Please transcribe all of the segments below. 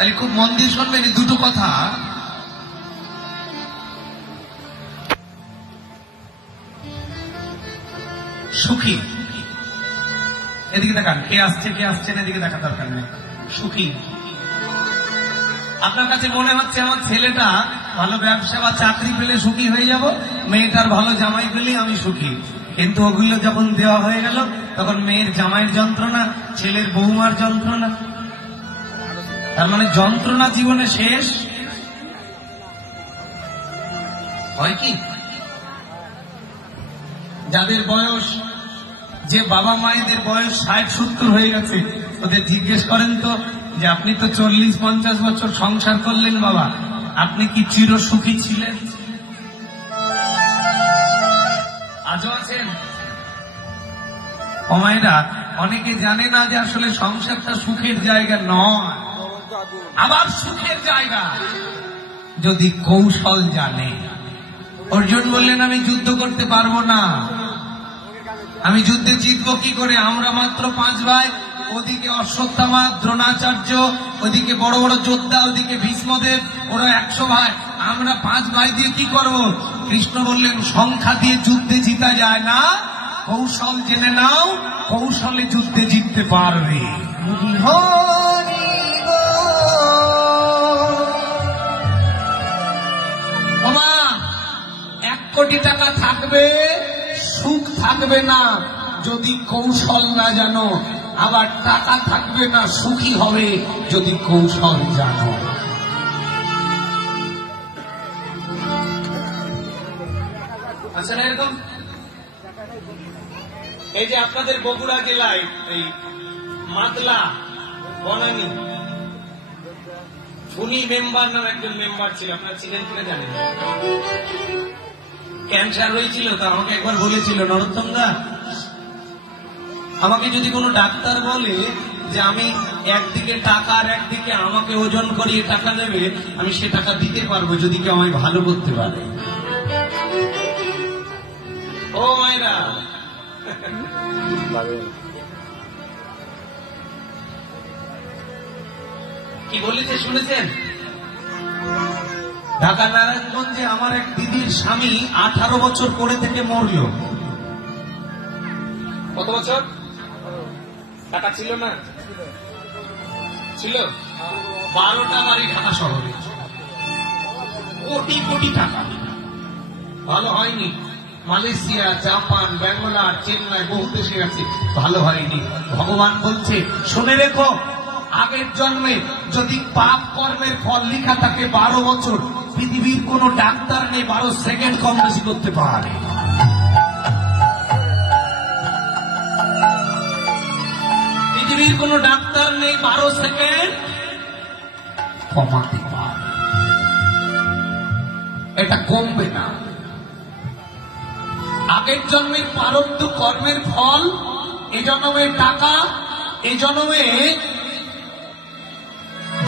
তাহলে খুব মন দিয়ে শুনবেন এই দুটো কথা। সুখী, এদিকে দেখান, কে আসছে কে আসছেন এদিকে দেখা দরকার নেই। সুখী, আপনার কাছে মনে হচ্ছে আমার ছেলেটা ভালো ব্যবসা বা চাকরি পেলে সুখী হয়ে যাব, মেয়েটার ভালো জামাই পেলে আমি সুখী। কিন্তু ওগুলো যখন দেওয়া হয়ে গেল তখন মেয়ের জামাইয়ের যন্ত্রণা, ছেলের বৌমার যন্ত্রণা, তার মানে যন্ত্রণা জীবনে শেষ হয় কি? যাদের বয়স, যে বাবা মায়েদের বয়স 60-70 হয়ে গেছে, ওদের জিজ্ঞেস করেন তো যে আপনি তো 40-50 বছর সংসার করলেন বাবা, আপনি কি চির সুখী ছিলেন? আজও আছেন? ও মায়েরা, অনেকে জানে না যে আসলে সংসারটা সুখের জায়গা নয়, আবার সুখের জায়গা যদি কৌশল জানে। অর্জুন বললেন আমি যুদ্ধ করতে পারবো না, আমি যুদ্ধে জিতবো কি করে? আমরা মাত্র 5 ভাই, ওদিকে অশ্বত্থামা, দ্রোণাচার্য, ওদিকে বড় বড় যোদ্ধা, ওদিকে ভীষ্মদেব, ওরা 100 ভাই, আমরা 5 ভাই দিয়ে কি করব? কৃষ্ণ বললেন সংখ্যা দিয়ে যুদ্ধে জিতা যায় না, কৌশল জেনে নাও, কৌশলে যুদ্ধে জিততে পারবে। ওমা, 1 কোটি টাকা থাকবে, সুখ থাকবে না যদি কৌশল না জানো, আবার টাকা থাকবে না, সুখী হবে যদি কৌশল জানো। আচ্ছা না এরকম? এই যে আপনাদের বগুড়া জেলায় এই মাতলা বনানী ফুনি মেম্বার নাম একজন মেম্বার ছিল, আপনারা ছিলেন কিনা জানেন? ক্যান্সার হয়েছিল, তো আমাকে একবার বলেছিল, নরোত্তম দা, আমাকে যদি কোনো ডাক্তার বলে যে আমি একদিকে টাকা আর একদিকে আমাকে ওজন করিয়ে টাকা নেবে, আমি সে টাকা দিতে পারবো যদি কেউ আমায় ভালো করতে পারে। ও মায়েরা, কি বলেছে শুনেছেন? ঢাকা নারায়ণগঞ্জে আমার এক দিদির স্বামী 18 বছর পরে থেকে মরল। কত বছর? টাকা ছিল না? ছিল 12টা বাড়ি ঢাকা শহরে, কোটি কোটি টাকা। ভালো হয়নি। মালয়েশিয়া, জাপান, ব্যাঙ্গালোর, চেন্নাই, বহু দেশে আছে, ভালো হয়নি। ভগবান বলছে শুনে রেখো, আগের জন্মে যদি পাপ কর্মের ফল লেখা থাকে 12 বছর, পৃথিবীর কোন ডাক্তার নেই 12 সেকেন্ড কম বেশি করতে পারে। পৃথিবীর কোন ডাক্তার নেই 12 সেকেন্ড কমাতে পারে। এটা কমবে না। আগের জন্মের প্রারব্ধ কর্মের ফল, এ জন্মে টাকা, এ জন্মে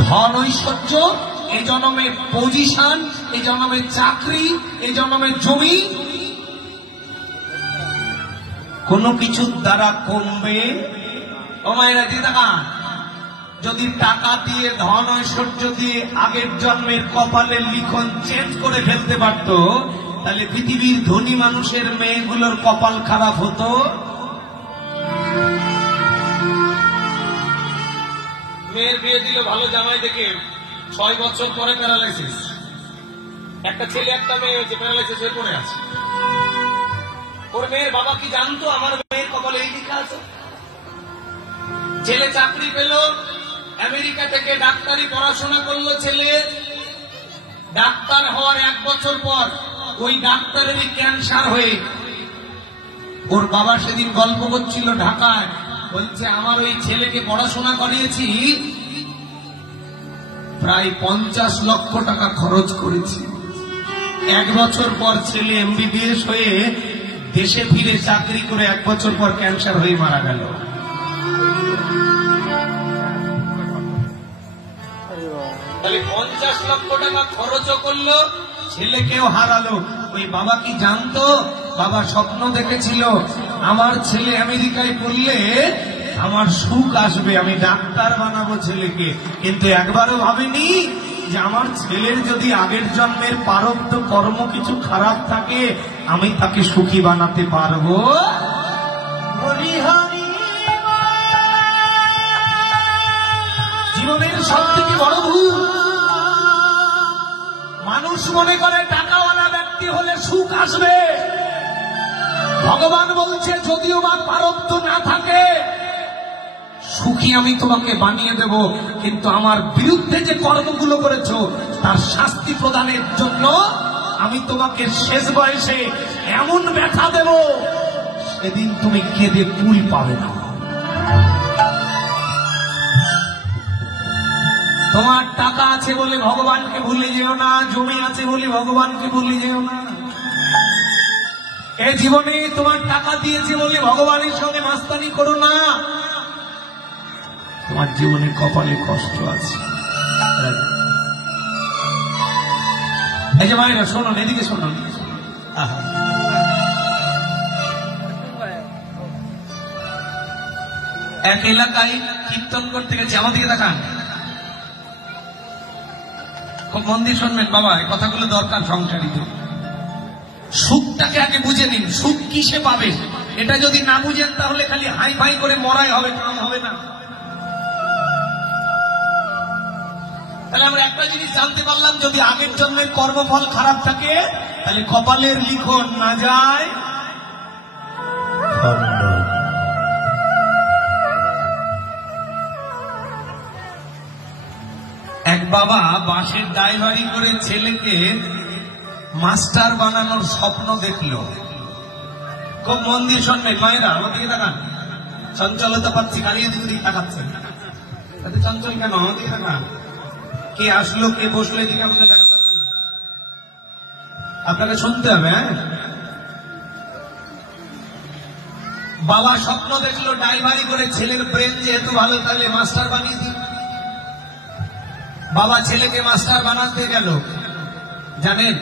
ধন ঐশ্বর্য, এ জন্মে পজিশন, এ জন্মে চাকরি, এ জন্মে জমি, কোন কিছুর দ্বারা কমবে? ও মায়েরা দিদা, যদি টাকা দিয়ে, ধন ঐশ্বর্য দিয়ে আগের জন্মের কপালের লিখন চেঞ্জ করে ফেলতে পারত, তাহলে পৃথিবীর ধনী মানুষের মেয়েগুলোর কপাল খারাপ হতো? মেয়ের বিয়ে দিল ভালো জামাই দেখে, 6 বছর পরে প্যারালাইসিস। একটা ছেলে একটা মেয়ে হয়েছে, প্যারালাইসিস হয়ে পড়ে আছে। ওর মেয়ের বাবা কি জানতো আমার মেয়ের কপালে এই লেখা আছে? ছেলে চাকরি পেল, আমেরিকা থেকে ডাক্তারি পড়াশোনা করলো ছেলে। ডাক্তার হওয়ার 1 বছর পর ওই ডাক্তারেরই ক্যান্সার হয়ে, ওর বাবা সেদিন গল্প করছিল ঢাকায়, বলছে আমার ওই ছেলেকে পড়াশোনা করিয়েছি, প্রায় 50 লক্ষ টাকা খরচ করেছি। 1 বছর পর ছেলে এমবিবিএস হয়ে দেশে ফিরে চাকরি করে 1 বছর পর ক্যান্সার হয়ে মারা গেল। তাহলে 50 লক্ষ টাকা খরচও করলো, ছেলেকেও হারালো। ওই বাবা কি জানতো? বাবা স্বপ্ন দেখেছিল আমার ছেলে আমেরিকায় পড়লে আমার সুখ আসবে, আমি ডাক্তার বানাবো ছেলেকে। কিন্তু একবারও ভাবিনি যে আমার ছেলের যদি আগের জন্মের প্রারব্ধ কর্ম কিছু খারাপ থাকে, আমি তাকে সুখী বানাতে পারবো। জীবনের সব থেকে বড় ভুল, মানুষ মনে করে টাকাওয়ালা ব্যক্তি হলে সুখ আসবে। ভগবান বলছে যদিও বা প্রারব্ধ না থাকে, সুখী আমি তোমাকে বানিয়ে দেব, কিন্তু আমার বিরুদ্ধে যে কর্মগুলো করেছো তার শাস্তি প্রদানের জন্য আমি তোমাকে শেষ বয়সে এমন ব্যথা দেব, সেদিন তুমি কেঁদে কুল পাবে না। তোমার টাকা আছে বলে ভগবানকে ভুলে যেও না, জমি আছে বলে ভগবানকে ভুলে যেও না। এই জীবনে তোমার টাকা দিয়েছে বলে ভগবানের সঙ্গে মাস্তানি করো না। তোমার জীবনে কপালে কষ্ট আছে। এই যে মায়েরা শোনো, এদিকে শোনো। এক এলাকায় কীর্তন করতে গেছে, আমার দিকে তাকান, খুব মন দিয়ে শুনবেন বাবা, এই কথাগুলো দরকার সংসারিত। সুখটাকে আগে বুঝে নিন, সুখ কিসে পাবে। এটা যদি না বুঝেন তাহলে খালি হাই ফাই করে মরাই হবে, কাম হবে না। তাহলে আমরা একটা জিনিস জানতে পারলাম, যদি আগের জন্মের কর্মফল খারাপ থাকে তাহলে কপালের লিখন না যায়। এক বাবা বাসের ড্রাইভারি করে ছেলেকে মাস্টার বানানোর স্বপ্ন দেখলো। খুব মন দিয়ে শুনবেন মায়েরা, আমার দিকে তাকান। চঞ্চলতা পাচ্ছি, গাড়ি দিকে দিকে তাকাচ্ছেন, তাতে চঞ্চল কেন? আমার দিকে তাকান। কে আসলো কে বসলো এদিকে আমাকে দেখা দরকার নেই, আপনাকে শুনতে হবে। হ্যাঁ, বাবা স্বপ্ন দেখলো ড্রাইভারি করে ছেলের ব্রেন যেহেতু ভালো, তাহলে মাস্টার বানিয়ে দিল। বাবা ছেলেকে মাস্টার বানাতে গেল। জানেন,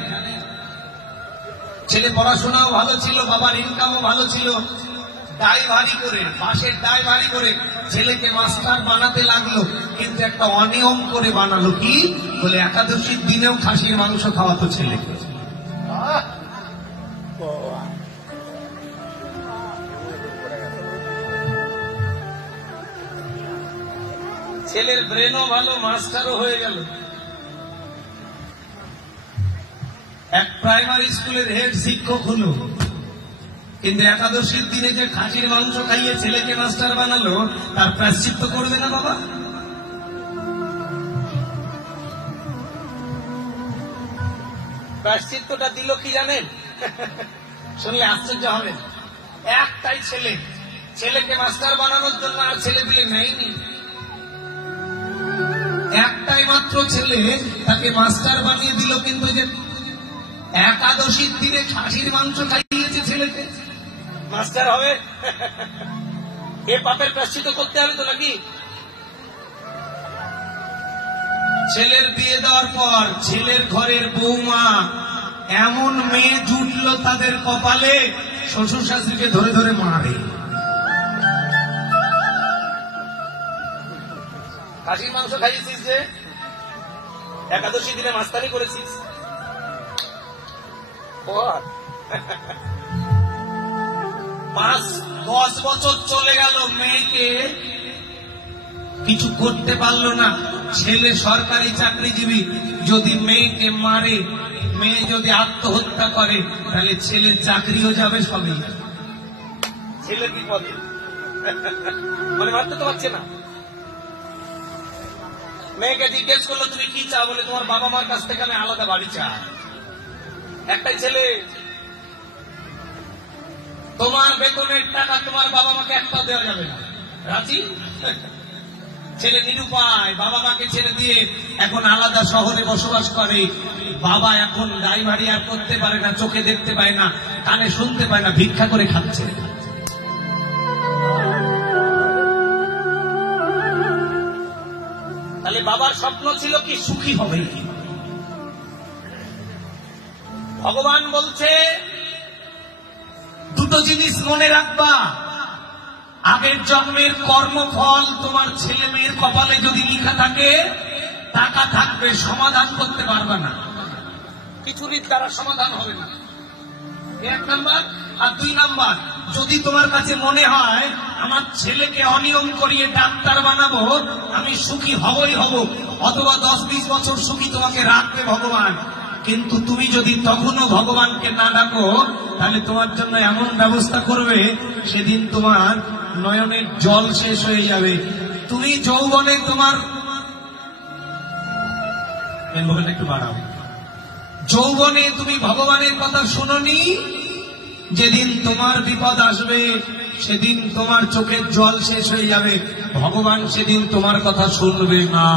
ছেলে পড়াশোনাও ভালো ছিল, বাবার ইনকামও ভালো ছিল। ড্রাইভারি করে, বাসের ড্রাইভারি করে ছেলেকে মাস্টার বানাতে লাগলো, কিন্তু একটা অনিয়ম করে বানালো। কি বলে? একাদশীর দিনেও খাসির মাংস খাওয়াতো ছেলেকে। ছেলের ব্রেনও ভালো, মাস্টারও হয়ে গেল। এক প্রাইমারি স্কুলের হেড শিক্ষক হলো, কিন্তু একাদশীর দিনে যে খাসির মাংস খাইয়ে ছেলেকে মাস্টার বানালো, তার প্রায়শ্চিত্ত করবে না বাবা? প্রায়শ্চিত্তটা দিল কি জানেন? শুনলে আশ্চর্য হবেন। একটাই ছেলে, ছেলেকে মাস্টার বানানোর জন্য আর ছেলে পেলে নেয়নি। একটাই মাত্র ছেলে, তাকে মাস্টার বানিয়ে দিল, কিন্তু যে একাদশীর দিনে খাসির মাংস খাইয়েছে ছেলেকে, মাস্টার হবে? এ পাপের প্রায়শ্চিত্ত করতে হবে তো নাকি? ছেলের বিয়ে দেওয়ার পর ছেলের ঘরের বৌমা এমন মেয়ে জুটল তাদের কপালে, শ্বশুর শাশুড়িকে ধরে ধরে মারে। খাসির মাংস খাইয়েছিস যে, একাদশী দিনে মাস্তানি করেছিস। 5-10 বছর চলে গেল, মেয়েকে কিছু করতে পারলো না। ছেলে সরকারি চাকরিজীবী, যদি মেয়েকে মারে, মেয়ে যদি আত্মহত্যা করে, তাহলে ছেলের চাকরিও যাবে, সবই। ছেলে কি করে? মানে মারতে তো পারছে না। মেয়েকে জিজ্ঞেস করলো তুমি কি চাও? বলে তোমার বাবা মার কাছ থেকে আমি আলাদা বাড়ি চাই। একটাই ছেলে, তোমার বেতনের টাকা তোমার বাবা মাকে একটা দেওয়া যাবে না। রাজি? ছেলে নিরুপায়, বাবা মাকে ছেড়ে দিয়ে এখন আলাদা শহরে বসবাস করে। বাবা এখন ড্রাইভারি আর করতে পারে না, চোখে দেখতে পায় না, কানে শুনতে পায় না, ভিক্ষা করে খাচ্ছে। তাহলে বাবার স্বপ্ন ছিল কি সুখী হবে। ভগবান বলছে দুটো জিনিস মনে রাখবা, আগের জন্মের কর্মফল তোমার ছেলে মেয়ের কপালে যদি লেখা থাকে, টাকা থাকবে, সমাধান করতে পারবে না, কিছুরির দ্বারা সমাধান হবে না। এক নাম্বার। আর দুই নাম্বার, যদি তোমার কাছে মনে হয় আমার ছেলেকে অনিয়ম করিয়ে ডাক্তার বানাবো, আমি সুখী হবই হব, অথবা 10-20 বছর সুখী তোমাকে রাখবে ভগবান, কিন্তু তুমি যদি তখনও ভগবানকে না ডাকো, তাহলে তোমার জন্য এমন ব্যবস্থা করবে, সেদিন তোমার নয়নের জল শেষ হয়ে যাবে। তুমি যৌবনে তোমার একটু বাড়াও, যৌবনে তুমি ভগবানের কথা শুনোনি, যেদিন তোমার বিপদ আসবে সেদিন তোমার চোখের জল শেষ হয়ে যাবে, ভগবান সেদিন তোমার কথা শুনবে না।